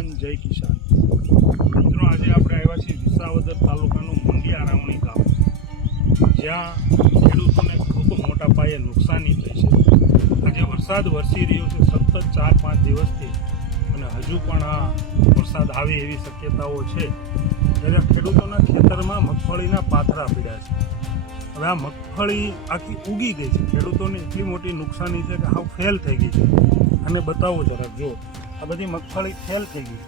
જવાન જય કિસાન. મિત્રો, આજે આપણે આવ્યા છીએ વિસાવદર તાલુકાનું મંડિયા આરાવણી ગામ. જ્યાં ખેડૂતોને ખૂબ મોટા પાયે નુકસાની થઈ છે. આજે વરસાદ વરસી રહ્યો છે સતત ચાર પાંચ દિવસથી. અને હજુ પણ આ વરસાદ આવે એવી શક્યતાઓ છે. ત્યારે ખેડૂતોના ખેતરમાં મગફળીના પાથરા પીડ્યા છે. હવે આ મગફળી આખી ઉગી ગઈ છે. ખેડૂતોને એટલી મોટી નુકસાની છે કે હાવ ફેલ થઈ ગઈ છે. અને બતાવો જરાક જો આ બધી મગફળી ફેલ થઈ ગઈ.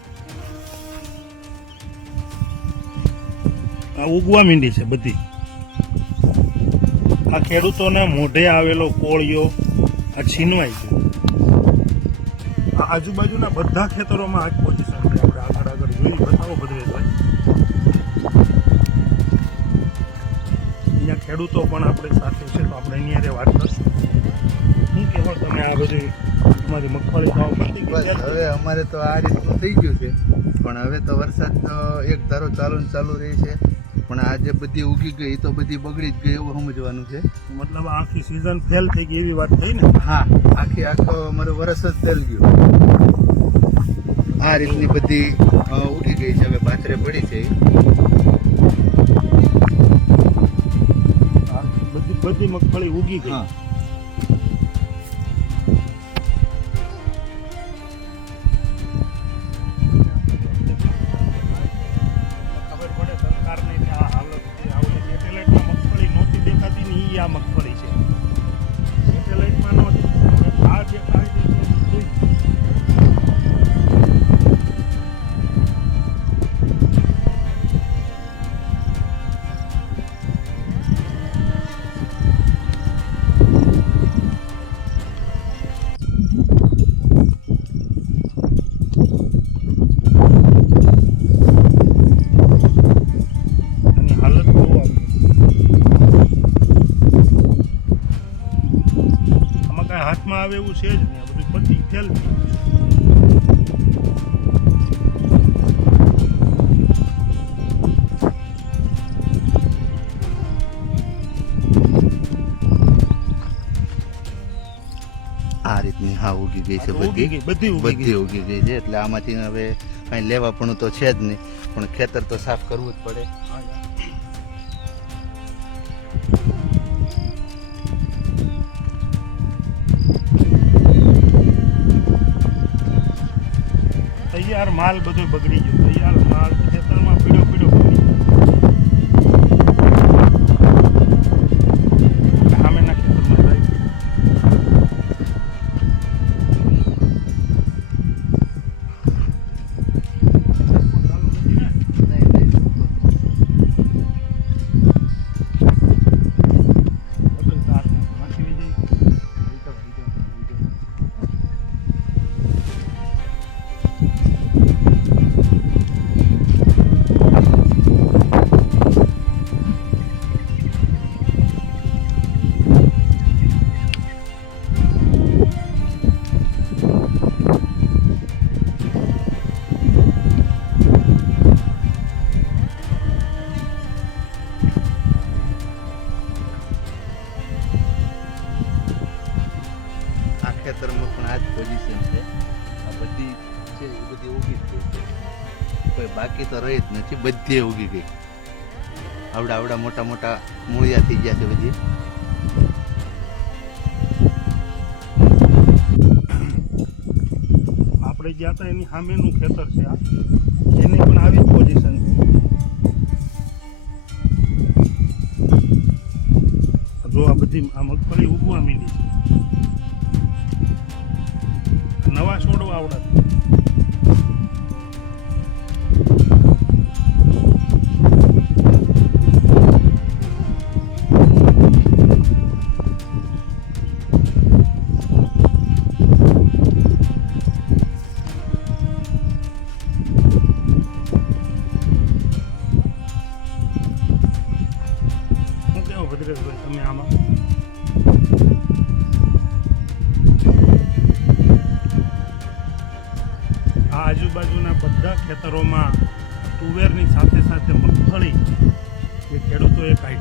આ ઉગવા માંડી છે બધી. આ ખેડૂતોને મોઢે આવેલો કોળિયો આ છીનવાઈ ગયો. આ આજુબાજુના બધા ખેતરોમાં આગ પહોંચી શકે આપણે આગળ આગળ જોઈને બતાવો ભદ્રેશભાઈ. અહીંયા ખેડૂતો પણ આપણે સાથે છે, તો આપણે એની વાત કરશું. શું કહેવો તમે આ બધી તમારી મગફળી બસ હવે અમારે તો આ રીતનું થઈ ગયું છે. પણ હવે તો વરસાદ તો એક ધારો ચાલુ ને ચાલુ રહી છે. પણ આજે બધી ઉગી ગઈ એ તો બધી બગડી જ ગઈ એવું સમજવાનું છે. મતલબ આખી સિઝન ફેલ થઈ ગઈ એવી વાત થઈ ને? હા આખી આખો અમારો વરસ જ ચાલ ગયો. આ રીતની બધી ઉગી ગઈ છે હવે પાથરે પડી છે. બધી બધી મગફળી ઉગી ગઈ. હાથમાં આવે એવું છે જ નહીં. આ બધું પતી ફેલ. આ રીતની હા ઉગી ગઈ છે બધી. બધી બધી ઉગી ગઈ છે. એટલે આમાંથી હવે કઈ લેવા પણ તો છે જ નહીં. પણ ખેતર તો સાફ કરવું જ પડે. માલ બધો બગડી ગયો. ખેતરમાં પણ આ જ પોઝિશન છે. આ બધી છે, એ બધી ઉગી જ ગઈ કોઈ બાકી તો રહી જ નથી, બધી ઉગી ગઈ. આવડા આવડા મોટા મોટા મૂળિયા થઈ ગયા છે બધી. આપણે જ્યાં હતા એની સામેનું ખેતર છે આ. એની પણ આવી જ પોઝિશન છે. જો આ બધી આ મગફળી ઉગવા માંડી છે. નવા છોડવા આવડત.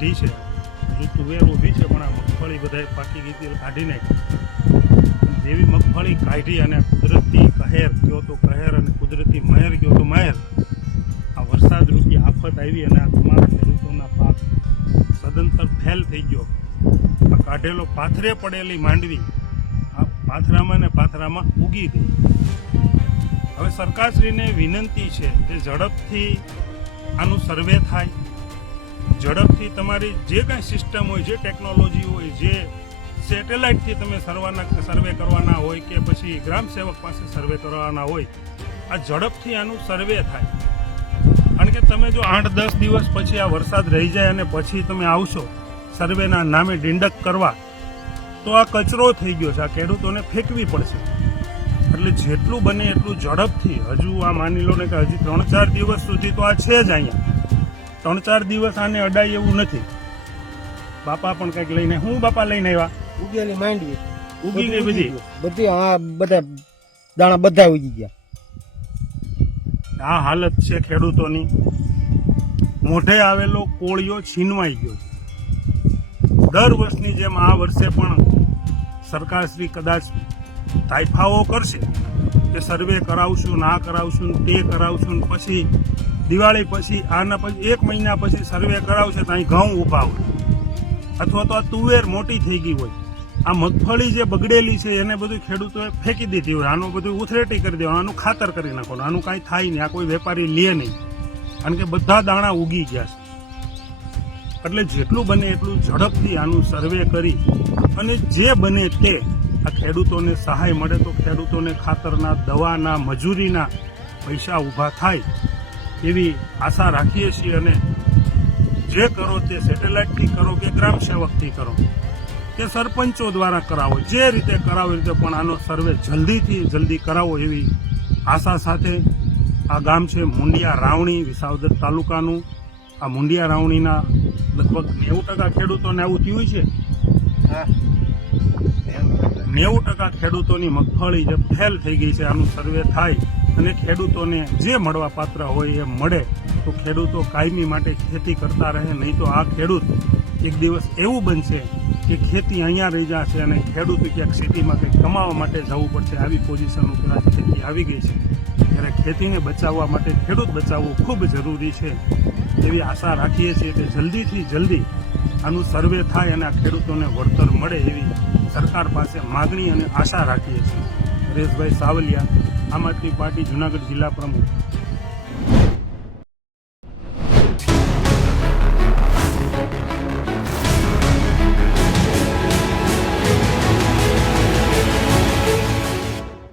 કાઢી છે. હજુ તુવેર ઊભી છે, પણ આ મગફળી બધાએ પાકી ગઈ હતી કાઢી નાખી જેવી મગફળી કાઢી અને કુદરતી કહેર ગયો તો કહેર અને કુદરતી મહેર ગયો તો મહેર. આ વરસાદ રૂપી આફત આવી અને આ તમારા ખેડૂતોના પાક સદંતર ફેલ થઈ ગયો. આ કાઢેલો પાથરે પડેલી માંડવી આ પાથરામાં ને પાથરામાં ઉગી ગઈ. હવે સરકારશ્રીને વિનંતી છે કે ઝડપથી આનું સર્વે થાય. ઝડપથી તમારી જે કાંઈ સિસ્ટમ હોય, જે ટેકનોલોજી હોય, જે સેટેલાઇટથી તમે સર્વાના સર્વે કરવાના હોય કે પછી ગ્રામ સેવક પાસે સર્વે કરવાના હોય, આ ઝડપથી આનું સર્વે થાય. કારણ કે તમે જો આઠ, દસ દિવસ પછી આ વરસાદ રહી જાય અને પછી તમે આવશો સર્વેના નામે ડિંડક કરવા, તો આ કચરો થઈ ગયો છે. આ ખેડૂતોને ફેંકવી પડશે. એટલે જેટલું બને એટલું ઝડપથી, હજુ આ માની લો ને કે હજી ત્રણ ચાર દિવસ સુધી તો આ છે જ અહીંયા. ત્રણ ચાર દિવસ આને અડાય એવું નથી. બાપા પણ કંઈક લઈને હું બાપા લઈને આવ્યા? ઉગેલી માંડવી. ઉગી ગઈ બધી? બધી આ બધા દાણા બધા ઉગી ગયા. આ હાલત છે ખેડૂતોની. મોઢે આવેલો કોળિયો છીનવાઈ ગયો. દર વર્ષની જેમ આ વર્ષે પણ સરકારશ્રી કદાચ તાઇફાઓ કરશે કે સર્વે કરાવશું ના કરાવશું તે કરાવશું પછી દિવાળી પછી, આના પછી, એક મહિના પછી સર્વે કરાવશે તો અહીં ઘઉં ઊભા હોય. અથવા તો આ તુવેર મોટી થઈ ગઈ હોય. આ મગફળી જે બગડેલી છે, એને બધું ખેડૂતોએ ફેંકી દીધી હોય. આનું બધું ઉથરેટી કરી દેવાનું, આનું ખાતર કરી નાખવાનું. આનું કાંઈ થાય નહીં. આ કોઈ વેપારી લે નહીં. કારણ કે બધા દાણા ઉગી ગયા છે. એટલે જેટલું બને એટલું ઝડપથી આનું સર્વે કરી અને જે બને તે આ ખેડૂતોને સહાય મળે તો ખેડૂતોને ખાતરના, દવાના, મજૂરીના પૈસા ઊભા થાય. એવી આશા રાખીએ છીએ અને જે કરો તે સેટેલાઇટથી કરો કે ગ્રામ સેવકથી કરો કે સરપંચો દ્વારા કરાવો જે રીતે કરાવો એ રીતે પણ આનો સર્વે જલ્દીથી જલ્દી કરાવો એવી આશા સાથે આ ગામ છે મુંડિયા રાવણી વિસાવદર તાલુકાનું. આ મુંડિયા રાવણીના લગભગ નેવું ટકા ખેડૂતોને આવું થયું છે? હા. નેવું ટકા ખેડૂતોની મગફળી જે ફેલ થઈ ગઈ છે આનું સર્વે થાય. અને ખેડૂતોને જે મળવા પાત્ર હોય એ મળે, તો ખેડૂતો કાયમી માટે ખેતી કરતા રહે. નહીં તો આ ખેડૂત એક દિવસ એવું બનશે કે ખેતી અહીંયા રહી જશે અને ખેડૂત ક્યાંક સિટીમાં કંઈક કમાવા માટે જવું પડશે. આવી પોઝિશન ઉપર આ ખેતી આવી ગઈ છે. ત્યારે ખેતીને બચાવવા માટે ખેડૂત બચાવવું ખૂબ જરૂરી છે. એવી આશા રાખીએ છીએ કે જલ્દીથી જલ્દી આનું સર્વે થાય અને આ ખેડૂતોને વળતર મળે એવી સરકાર પાસે માગણી અને આશા રાખીએ છીએ. હરેશભાઈ સાવલિયા આમ આદમી પાર્ટી જુનાગઢ જિલ્લા પ્રમુખ